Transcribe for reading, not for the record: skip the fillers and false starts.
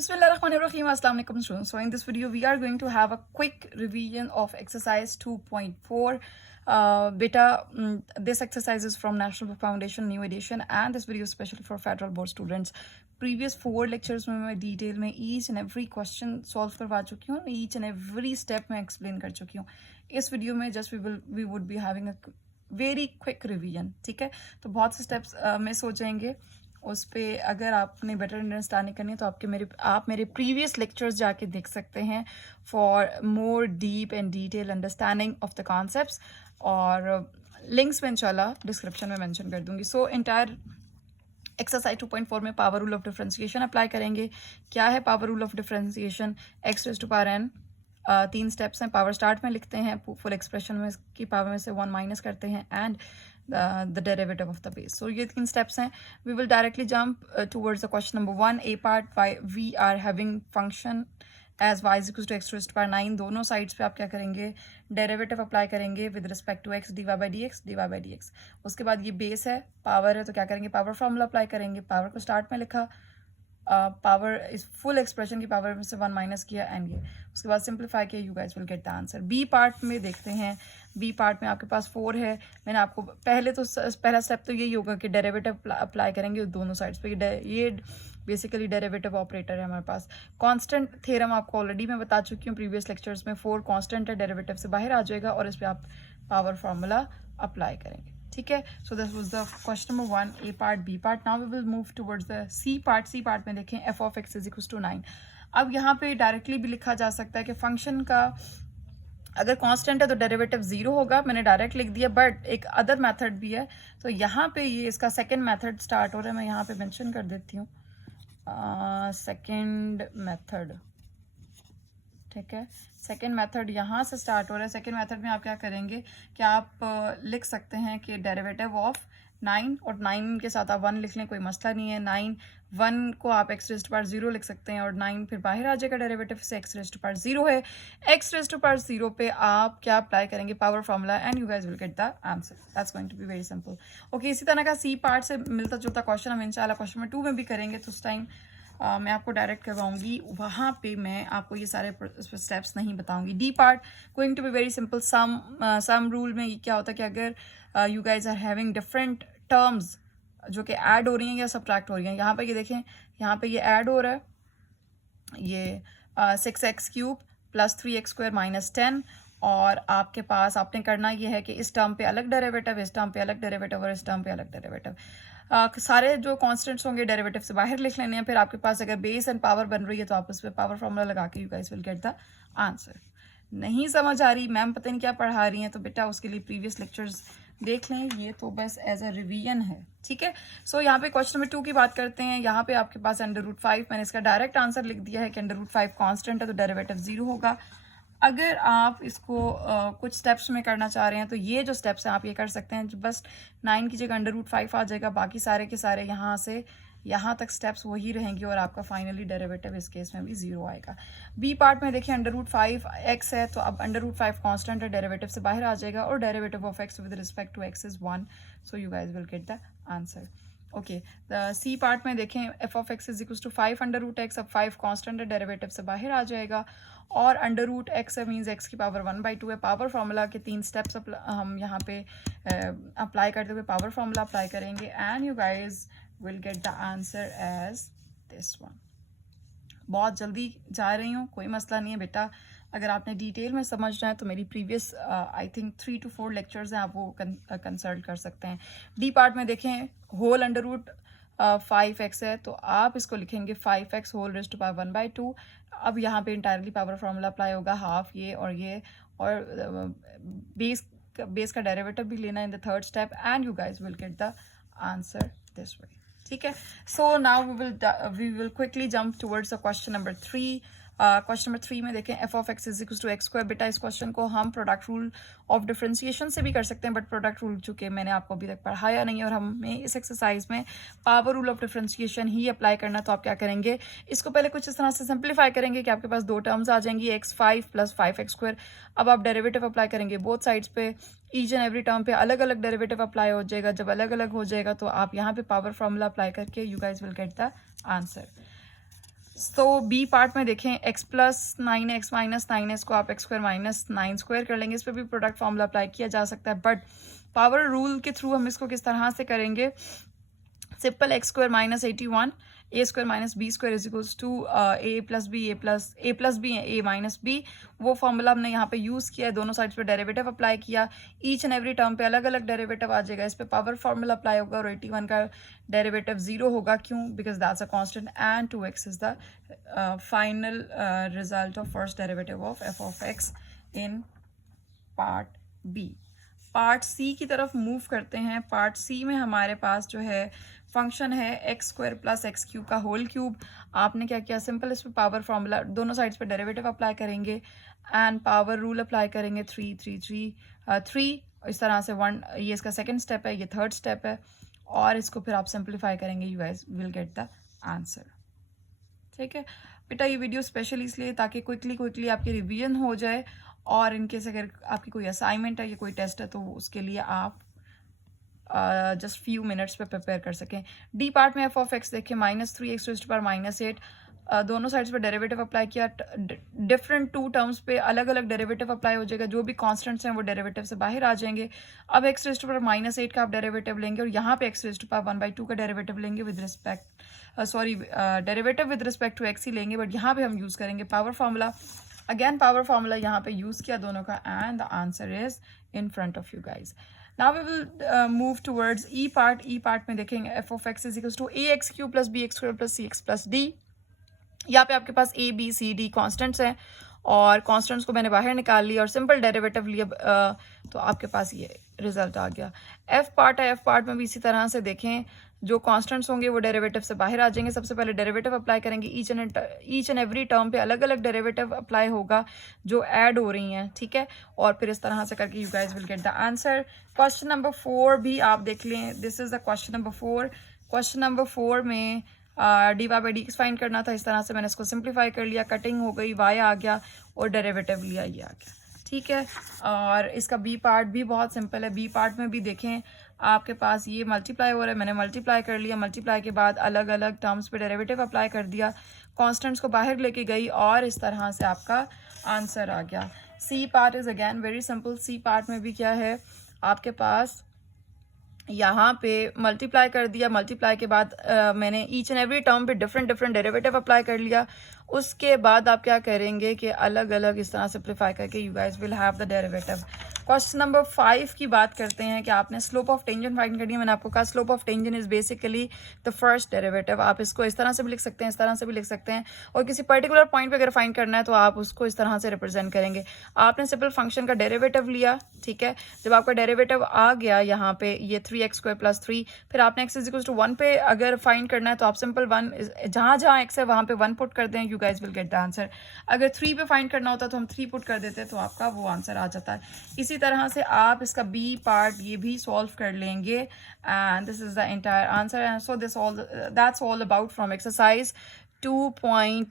Bismillahirrahmanirrahim. Assalamu alaikum students. So in this video we are going to have a quick revision of exercise 2.4. This exercise is from National Book Foundation new edition and this video is specially for federal board students. Previous 4 lectures में मैं detail में each and every question solve करवा चुकी हूँ, each and every step मैं explain कर चुकी हूँ. इस video में just we would be having a very quick revision. ठीक है, तो बहुत से steps मिस हो जाएंगे. उस पर अगर आपने बेटर अंडरस्टैंडिंग करनी है तो आप मेरे प्रीवियस लेक्चर्स जाके देख सकते हैं for more deep and detail understanding of the concepts, और लिंक्स में इंशाल्लाह डिस्क्रिप्शन में मेंशन कर दूंगी. सो एंटायर एक्सरसाइज 2.4 में power rule of differentiation apply करेंगे. क्या है power rule of differentiation? x raise to power n 3 steps हैं. पावर स्टार्ट में लिखते हैं, फुल एक्सप्रेशन में की पावर में से 1 माइनस करते हैं and the derivative of the base. So ये 3 steps हैं. We will directly jump towards the question number 1. A part, we are having function as y is equals to x raised to power 9. दोनों sides पे आप क्या करेंगे? Derivative apply करेंगे with respect to x, dy by dx. उसके बाद ये base है, पावर है, तो क्या करेंगे? पावर फॉर्मूला अप्लाई करेंगे. पावर को स्टार्ट में लिखा, पावर इस फुल एक्सप्रेशन की पावर में से 1 माइनस किया एंड ये उसके बाद सिंप्लीफाई किया. You guys will get the answer. B part में देखते हैं. बी पार्ट में आपके पास 4 है. मैंने आपको पहला स्टेप तो यही होगा कि डेरिवेटिव अप्लाई करेंगे दोनों साइड्स पे. ये बेसिकली डेरिवेटिव ऑपरेटर है हमारे पास. कांस्टेंट थ्योरम आपको ऑलरेडी मैं बता चुकी हूँ प्रीवियस लेक्चर्स में. 4 कांस्टेंट है, डेरिवेटिव से बाहर आ जाएगा और इस पर आप पावर फॉर्मूला अप्लाई करेंगे. ठीक है, so this was the question number 1, A part. B part. Now we will move towards the C part. C part में देखें f of x is equal to 9. अब यहाँ पे डायरेक्टली भी लिखा जा सकता है कि फंक्शन का अगर कांस्टेंट है तो डेरिवेटिव 0 होगा. मैंने डायरेक्ट लिख दिया, बट एक अदर मेथड भी है. तो यहाँ पे ये इसका सेकेंड मेथड स्टार्ट हो रहा है. मैं यहाँ पे मेंशन कर देती हूँ सेकेंड मेथड. ठीक है, सेकेंड मेथड यहाँ से स्टार्ट हो रहा है. सेकेंड मेथड में आप क्या करेंगे कि आप लिख सकते हैं कि डेरिवेटिव ऑफ 9 और 9 के साथ आप 1 लिख लें, कोई मसला नहीं है. 9 1 को आप x रेज़ टू पावर 0 लिख सकते हैं और 9 फिर बाहर आ जाएगा डेरिवेटिव से. x रेज़ टू पावर 0 है. x रेज़ टू पावर 0 पे आप क्या अप्लाई करेंगे? Power formula and you guys will get the answer. That's going to be very simple. Okay, इसी तरह का सी पार्ट से मिलता जुलता क्वेश्चन हम इंशाल्लाह क्वेश्चन नंबर 2 में भी करेंगे. तो उस टाइम मैं आपको डायरेक्ट करवाऊंगी, वहाँ पे मैं आपको ये सारे स्टेप्स नहीं बताऊंगी. D part going to be very simple. Sum rule में क्या होता है कि अगर you guys are having different terms जो कि ऐड हो रही हैं या सब्ट्रैक्ट हो रही हैं. यहाँ पे ये देखें, यहाँ पे ये ऐड हो रहा है, ये 6x cube plus 3x square minus 10, और आपके पास आपने करना ये है कि इस टर्म पे अलग डेरिवेटिव, इस टर्म पे अलग डेरिवेटिव और इस टर्म पे अलग डेरिवेटिव. सारे जो कांस्टेंट्स होंगे डेरिवेटिव से बाहर लिख लेने हैं. फिर आपके पास अगर बेस एंड पावर बन रही है तो आप उस पर पावर फॉर्मूला लगा के you guys will get the answer. नहीं समझ आ रही, मैम पता नहीं क्या पढ़ा रही हैं, तो बेटा उसके लिए प्रीवियस लेक्चर्स देख लें. ये तो बस एज अ रिवीजन है. ठीक है, सो यहाँ पे क्वेश्चन नंबर 2 की बात करते हैं. यहाँ पे आपके पास √5, मैंने इसका डायरेक्ट आंसर लिख दिया है कि √5 कांस्टेंट है तो डेरिवेटिव 0 होगा. अगर आप इसको कुछ स्टेप्स में करना चाह रहे हैं तो ये जो स्टेप्स हैं आप ये कर सकते हैं. बस 9 की जगह √5 आ जाएगा, बाकी सारे के सारे यहाँ से यहाँ तक स्टेप्स वही रहेंगी और आपका फाइनली डेरिवेटिव इस केस में भी 0 आएगा. बी पार्ट में देखिए √5 x है तो अब √5 कांस्टेंट है, डेरिवेटिव से बाहर आ जाएगा और derivative of x with respect to x is 1. So you guys will get the answer. Okay, C part में देखें f of x is equal to 5 √x. अब 5 कांस्टेंट है, डेरिवेटिव से बाहर आ जाएगा और √x मीन्स x की पावर 1/2 है. पावर फॉर्मूला के 3 स्टेप्स हम यहाँ पे अप्लाई करते हुए पावर फॉर्मूला अप्लाई करेंगे and you guys will get the answer as this one. बहुत जल्दी जा रही हूँ, कोई मसला नहीं है बेटा. अगर आपने डिटेल में समझना है तो मेरी previous I think 3 to 4 lectures हैं, आप वो कंसल्ट कर सकते हैं. डी पार्ट में देखें होल √5x है तो आप इसको लिखेंगे 5x whole rays to power 1/2. अब यहाँ पे इंटायरली पावर फॉर्मूला अप्लाई होगा, हाफ ये और बेस का डेरिवेटिव भी लेना in the third step and you guys will get the answer this way. ठीक है, so now we will quickly jump towards question number 3. Question number 3 में देखें f of x is equal to x square. बेटा इस question को हम product rule of differentiation से भी कर सकते हैं, बट प्रोडक्ट रूल चूंकि मैंने आपको अभी तक पढ़ाया नहीं है और हमें इस एक्सरसाइज में power rule of differentiation he apply करना. तो आप क्या करेंगे, इसको पहले कुछ इस तरह से सिंप्लीफाई करेंगे कि आपके पास 2 टर्म्स आ जाएंगी, x5 प्लस 5x स्क्वायर. अब आप डेरिवेटिव अप्लाई करेंगे बोथ साइड्स पे. ईच एंड एवरी टर्म पे अलग अलग डेरिवेटिव अप्लाई हो जाएगा. जब अलग अलग हो जाएगा तो आप यहाँ पे पावर फॉर्मूला अप्लाई करके you guys will get the answer. तो बी पार्ट में देखें x plus 9x minus 9s को आप x स्क्वायर माइनस 9 स्क्वायर कर लेंगे, इस पर भी प्रोडक्ट फॉर्मूला अप्लाई किया जा सकता है, बट पावर रूल के थ्रू हम इसको किस तरह से करेंगे, simple x square minus 81 a square minus b square is equals to a plus b a minus b, वो फॉर्मूला हमने यहाँ पे यूज़ किया है, दोनों साइड्स पे डेरिवेटिव अप्लाई किया, ईच एंड एवरी टर्म पे अलग अलग डेरिवेटिव आ जाएगा, इस पे पावर फॉर्मूला अप्लाई होगा और 81 का डेरिवेटिव 0 होगा, क्यों, because that's a constant and 2x is the final result of first derivative of f of x in part B. Part C की तरफ मूव करते हैं। पार्ट सी में हमारे पास जो है फंक्शन है x square plus x cube का होल क्यूब। आपने क्या किया, सिंपल इस पर पावर फॉर्मूला दोनों साइड्स पे डेरिवेटिव अप्लाई करेंगे एंड पावर रूल अप्लाई करेंगे, 3 3 3 3 इस तरह से 1, ये इसका सेकंड स्टेप है, ये थर्ड स्टेप है, और इसको फिर आप सिंप्लीफाई करेंगे, you guys will get the answer. ठीक है बेटा, ये वीडियो स्पेशल इसलिए ताकि क्विकली आपकी रिवीजन हो जाए, और इनकेस अगर आपकी कोई असाइनमेंट है या कोई टेस्ट है तो उसके लिए आप जस्ट फ्यू मिनट्स पे प्रिपेयर कर सकें। डी पार्ट में एफ ऑफ एक्स देखें -3x⁻⁸, दोनों साइड्स पे डेरिवेटिव अप्लाई किया, डिफरेंट टू टर्म्स पे अलग अलग डेरिवेटिव अप्लाई हो जाएगा, जो भी कांस्टेंट्स हैं वो डेरिवेटिव से बाहर आ जाएंगे। अब x⁻⁸ का आप डेरिवेटिव लेंगे और यहाँ पे x⁻1/2 का डेरिवेटिव लेंगे with respect derivative with respect to x ही लेंगे, बट यहाँ पे हम यूज़ करेंगे power formula. Again power formula यहाँ पे यूज़ किया दोनों का, and the answer is in front of you guys. Now we will move towards E part. E part में देखेंगे f of x is equals to ax³ + bx² + cx + d। यहाँ पे आपके पास a b c d constants हैं और constants को मैंने बाहर निकाल लिया और सिंपल डेरिवेटिव लिया, तो आपके पास ये रिजल्ट आ गया। एफ पार्ट है, एफ पार्ट में भी इसी तरह से देखें, जो कांस्टेंट्स होंगे वो डेरिवेटिव से बाहर आ जाएंगे। सबसे पहले डेरिवेटिव अप्लाई करेंगे, ईच एंड एवरी टर्म पे अलग अलग डेरिवेटिव अप्लाई होगा जो ऐड हो रही हैं, ठीक है, और फिर इस तरह से करके you guys will get the answer. Question number 4 भी आप देख लें, this is the question number 4। Question number 4 में dy/dx फाइंड करना था, इस तरह से मैंने इसको सिंप्लीफाई कर लिया, कटिंग हो गई, y आ गया और डेरिवेटिव लिया, ये आ गया, ठीक है। और इसका बी पार्ट भी बहुत सिंपल है। बी पार्ट में भी देखें आपके पास ये मल्टीप्लाई हो रहा है, मैंने मल्टीप्लाई कर लिया, मल्टीप्लाई के बाद अलग अलग टर्म्स पे डेरिवेटिव अप्लाई कर दिया, कॉन्स्टेंट्स को बाहर लेके गई और इस तरह से आपका आंसर आ गया। C part is again very simple. C part में भी क्या है, आपके पास यहाँ पे मल्टीप्लाई कर दिया, मल्टीप्लाई के बाद मैंने ईच एंड एवरी टर्म पे डिफरेंट डेरिवेटिव अप्लाई कर लिया। उसके बाद आप क्या करेंगे कि अलग अलग इस तरह सिंप्लीफाई करके you guys will have the derivative. Question number 5 की बात करते हैं कि आपने स्लोप ऑफ टेंजेंट फाइंड करनी है। मैंने आपको कहा slope of tangent is basically the first derivative. आप इसको इस तरह से भी लिख सकते हैं, इस तरह से भी लिख सकते हैं, और किसी पर्टिकुलर पॉइंट पे अगर फाइंड करना है तो आप उसको इस तरह से रिप्रेजेंट करेंगे। आपने सिंपल फंक्शन का डेरिवेटिव लिया, ठीक है, जब आपका डेरिवेटिव आ गया यहाँ पे ये 3x² + 3, फिर आपने x = 1 पे अगर फाइंड करना है तो आप सिंपल 1 जहाँ जहाँ x है वहाँ पे 1 पुट कर दें, you guys will get the answer. अगर 3 पे फाइंड करना होता तो हम 3 पुट कर देते तो आपका वो आंसर आ जाता है। इसी तरह से आप इसका बी पार्ट ये भी सॉल्व कर लेंगे, and this is the entire answer. And so that's all about from exercise 2.1